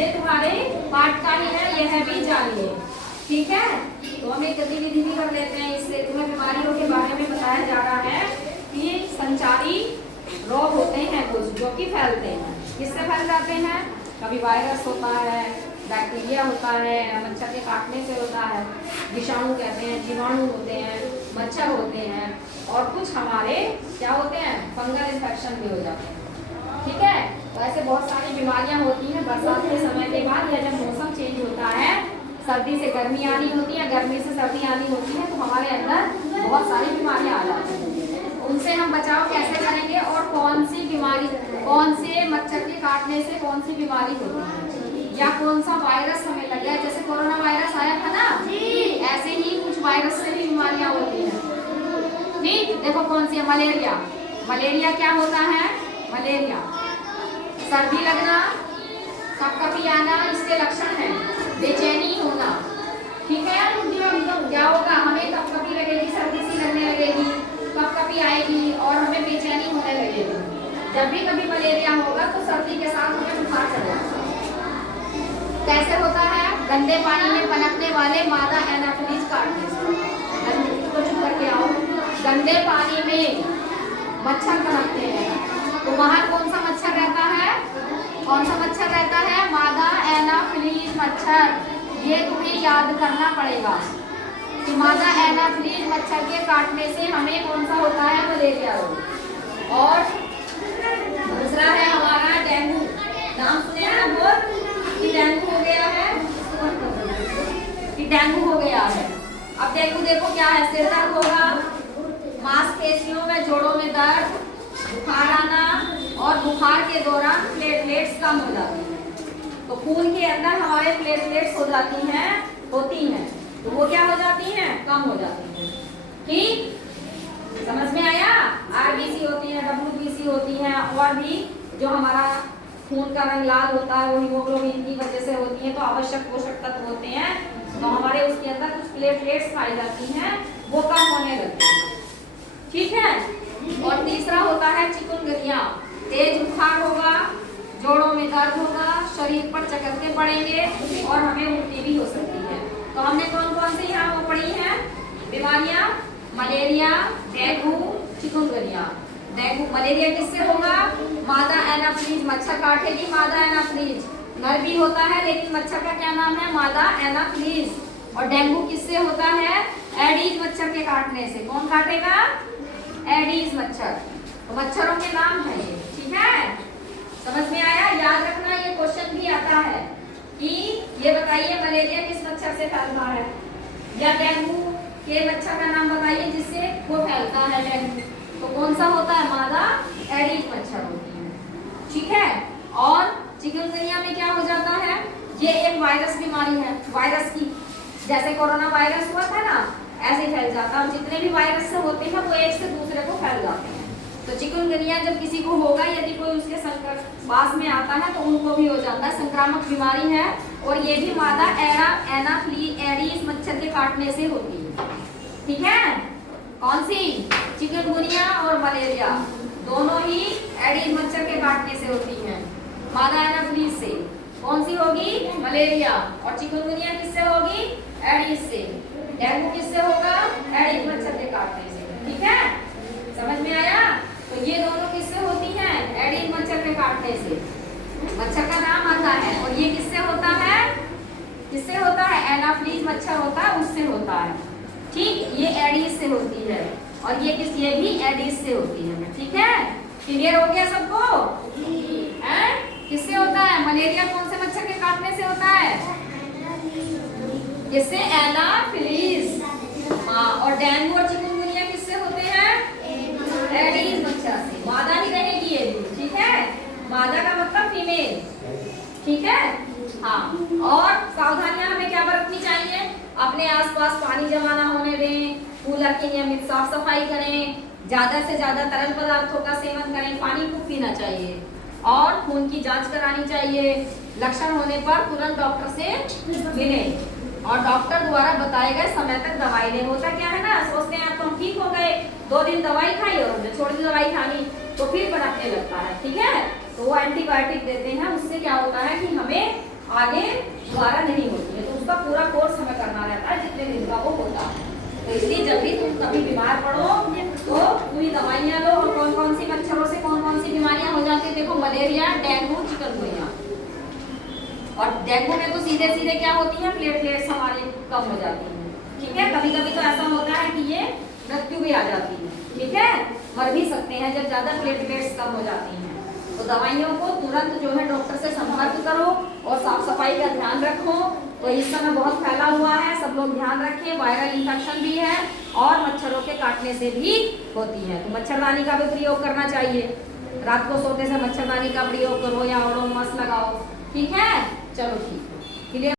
ये तुम्हारे पाठ का ही है, यह भी जानिए। ठीक है, तो हम एक गतिविधि भी कर लेते हैं। इससे तुम्हें बीमारियों के बारे में बताया जा रहा है कि संचारी रोग होते हैं कुछ जो कि फैलते हैं। किससे फैल जाते हैं? कभी वायरस होता है, बैक्टीरिया होता है, मच्छर के काटने से होता है, विषाणु कहते हैं, जीवाणु होते हैं, मच्छर होते हैं, और कुछ हमारे क्या होते हैं, फंगल इन्फेक्शन भी हो जाते हैं। ठीक है, तो ऐसे बहुत सारी बीमारियां होती हैं बरसात के समय के बाद, या जब मौसम चेंज होता है, सर्दी से गर्मी आनी होती है, गर्मी से सर्दी आनी होती है, तो हमारे अंदर बहुत सारी बीमारियां आ जाती हैं। उनसे हम बचाव कैसे करेंगे और कौन सी बीमारी, कौन से मच्छर के काटने से कौन सी बीमारी होती है, या कौन सा वायरस हमें लग गया, जैसे कोरोना वायरस आया था ना, ऐसे ही कुछ वायरस से भी बीमारियां होती हैं। ठीक, देखो कौन सी है, मलेरिया। मलेरिया क्या होता है? मलेरिया सर्दी लगना, कपकपी आना, इसके लक्षण है। बेचैनी होना, ठीक है, क्या होगा, हमें कपकपी लगेगी, सर्दी सी लगने लगेगी, कपकपी आएगी और हमें बेचैनी होने लगेगी। जब भी कभी मलेरिया होगा तो सर्दी के साथ हमें बुखार चढ़ेगा। कैसे होता है? गंदे पानी में पनपने वाले मादा एनाफिलीज काटने से। तो चुप करके आओ। गंदे पानी में मच्छर पनपते हैं, तो वहां कौन सा मच्छर रहता है? कौन सा मच्छर रहता है? मादा एनाफिलीज मच्छर। ये तुम्हें याद करना पड़ेगा कि मादा एनाफिलीज मच्छर के काटने से हमें कौन सा होता है? मलेरिया रोग। और दूसरा है हमारा डेंगू। नाम सुने हैं ना, कि डेंगू हो गया है, कि डेंगू हो गया है। अब डेंगू देखो क्या है, सिर दर्द होगा, मांसपेशियों में, जोड़ों में दर्द, बुखार आना, और बुखार के दौरान प्लेटलेट्स कम हो जाती हैं। तो खून के अंदर हमारे प्लेटलेट्स हो जाती हैं, होती हैं, तो वो क्या हो जाती हैं? कम हो जाती हैं। ठीक, समझ में आया? आरबीसी होती है, डब्ल्यूबीसी होती है, और भी जो हमारा खून का रंग लाल होता है वो हीमोग्लोबिन की वजह से होती है। तो आवश्यक पोषक तत्व होते हैं, तो हमारे उसके अंदर कुछ प्लेटलेट्स पाई जाती हैं, वो कम होने लगती हैं। ठीक है, और तीसरा होता है चिकुनगुनिया। तेज बुखार होगा, जोड़ों में दर्द होगा, शरीर पर चकत्ते पड़ेंगे और हमें उल्टी भी हो सकती है। तो हमने कौन कौन सी यहाँ वो पढ़ी हैं बीमारियां? Malaria, dengue, chikungunya. Dengue, malaria किससे होगा? मादा एनाफिलीज मच्छर काटेगी, मादा एनाफिलीज। नर भी होता है लेकिन मच्छर का क्या नाम है? मादा एनाफिलीज। और डेंगू किससे होता है? एडीज मच्छर के काटने से। कौन काटेगा? एडीज मच्छर। तो मच्छरों के नाम है ये। ठीक है, समझ में आया? याद रखना, ये क्वेश्चन भी आता है कि ये बताइए मलेरिया किस मच्छर से फैलता है, या डेंगू के मच्छर का नाम बताइए जिससे वो फैलता है डेंगू। तो कौन सा होता है? मादा एडीज मच्छर होती है। ठीक है, और चिकुनगुनिया में क्या हो जाता है? ये एक वायरस बीमारी है, वायरस की, जैसे कोरोना वायरस हुआ था ना, ऐसे फैल जाता है। और जितने भी वायरस से होते हैं वो एक से दूसरे को फैल जाते हैं। तो चिकुनगुनिया जब किसी को होगा, यदि कोई उसके संपर्क पास में आता है तो उनको भी हो जाता है। संक्रामक बीमारी है, और ये भी मादा एनाफिलीज मच्छर के काटने से होती है। ठीक है, कौन सी? चिकुनगुनिया और मलेरिया दोनों ही एडीज मच्छर के काटने से होती हैं। मादा एनाफिलीज से कौन सी होगी? मलेरिया। और चिकुनगुनिया किससे होगी? एडीज से। डेंगू किससे होगा? एडीज मच्छर के काटने से। ठीक है, समझ में आया? तो ये दोनों किससे होती हैं? एडीज मच्छर के काटने से। मच्छर का नाम आता है। और ये किससे होता है? किससे होता है? एनाफिलीज मच्छर होता है, उससे होता है। ठीक, ये एडीज से होती है, और ये भी एडीज से होती है। ठीक है, क्लियर हो गया सबको? किससे होता है? मलेरिया कौन से मच्छर के काटने से होता है? किससे? एनाफिलीज। हाँ, और डेंगू और चिकुनगुनिया किससे होते हैं? एडीज मच्छर से। मादा ही रहेगी ये भी। ठीक है, मादा का मतलब फीमेल। ठीक है, हाँ, और सावधानियां हमें क्या बरतनी चाहिए? अपने आसपास पानी जमा ना होने दें, कूलर की नियमित साफ सफाई करें, ज्यादा से ज्यादा तरल पदार्थों का सेवन करें, पानी खूब पीना चाहिए, और खून की जांच करानी चाहिए। लक्षण होने पर तुरंत डॉक्टर से मिलें, और डॉक्टर द्वारा बताए गए समय तक दवाई लें। होता क्या है ना, सोचते हैं तो हम ठीक हो गए, 2 दिन दवाई खाई और हमने छोड़ दी दवाई खानी, तो फिर पनपने लगता है। ठीक है, तो वो एंटीबायोटिक देते हैं, उससे क्या होता है कि हमें आगे दोबारा नहीं होती है, तो उसका पूरा कोर्स हमें करना रहता है जितने दिन का वो होता है। तो इसलिए जब भी तुम कभी बीमार पड़ो तो पूरी दवाइयाँ लो। और कौन कौन सी मच्छरों से कौन कौन सी बीमारियां हो जाती है, देखो मलेरिया, डेंगू, चिकनगुनिया। और डेंगू में तो सीधे सीधे क्या होती है, प्लेटलेट्स हमारे कम हो जाती हैं, ठीक है। कभी कभी तो ऐसा होता है कि ये मृत्यु भी आ जाती है, ठीक है, मर भी सकते हैं जब ज्यादा प्लेटलेट्स कम हो जाती हैं। तो दवाइयों को तुरंत जो है डॉक्टर से संपर्क करो और साफ सफाई का ध्यान रखो। तो इस समय बहुत फैला हुआ है, सब लोग ध्यान रखें, वायरल इंफेक्शन भी है और मच्छरों के काटने से भी होती है। तो मच्छरदानी का भी प्रयोग करना चाहिए, रात को सोते से मच्छरदानी का प्रयोग करो या ओडोमॉस लगाओ, ठीक है। चलो ठीक है, क्लियर।